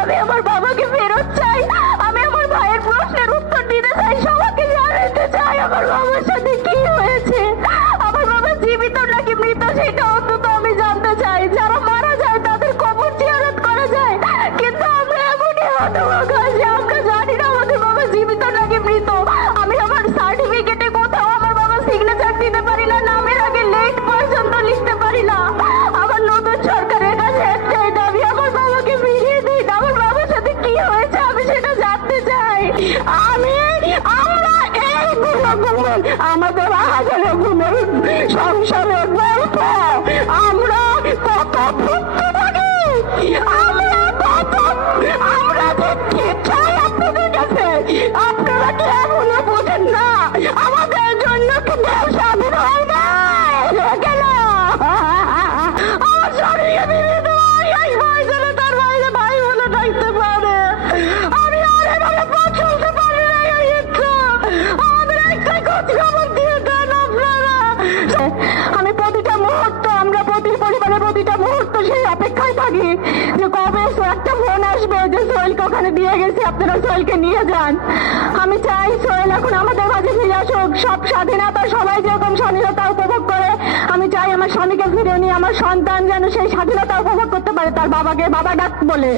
আমি আমার বাবাকে ফেরত চাই, আমি আমার ভাইয়ের প্রশ্নের উত্তর দিতে চাই, সবাইকে জানাতে চাই আমার বাবার সাথে কি হয়েছে, আমার বাবা জীবিত নাকি মৃত সেটা অন্তত আমি জানতে চাই। যারা মারা যায় তাদের কবর জিয়ারত করা যায়, কিন্তু আমরা এমনই হতভাগা যে আমরা জানি না আমাদের বাবা জীবিত নাকি মৃত। আমি আমার সার্টিফিকেটে কোথাও আমার বাবা সিগনেচার দিতে পারি না, নামের আগে লেট পর্যন্ত লিখতে পারি না। আমার নতুন সরকারের কাছে একটাই দাবি, আমার বাবাকে ফিরিয়ে দিন, আমার বাবার সাথে কি হয়েছে আমি সেটা জানতে চাই। আমরা এইগুলো গুণ আমাদের আহাজারে গুণের সংসারের গল্প, আমরা কত ভুক্তভোগী, আমরা যে কি চাই আপনাদের কাছে, আপনারা কি এখনো বোঝেন না আমাদের জন্য কি দেশ স্বাধীন হয় না কেন? আমার শরীরে বিভিন্ন এই বয়সে তার বাইরে ভাই বলে ডাকতে পারে, আমি আর এভাবে পথ চলতে পারি না। এই ইচ্ছা আমাদের একটাই খোঁজ খবর দিয়ে দেন আপনারা। আমি প্রতিটা মুহূর্ত, আমরা প্রতি পরিবারের প্রতিটা মুহূর্ত সেই অপেক্ষায় থাকি যে কবে একটা ফোন আসবে যে সোহেলকে ওখানে দিয়ে গেছে, আপনারা সোহেলকে নিয়ে যান। আমি চাই সোহেল এখন আমাদের মাঝে ফিরে আসুক, সব স্বাধীনতা সবাই যেরকম স্বাধীনতা উপভোগ করে, আমি চাই আমার স্বামীকে ফিরে নিয়ে আমার সন্তান যেন সেই স্বাধীনতা উপভোগ করতে পারে, তার বাবাকে বাবা ডাক বলে।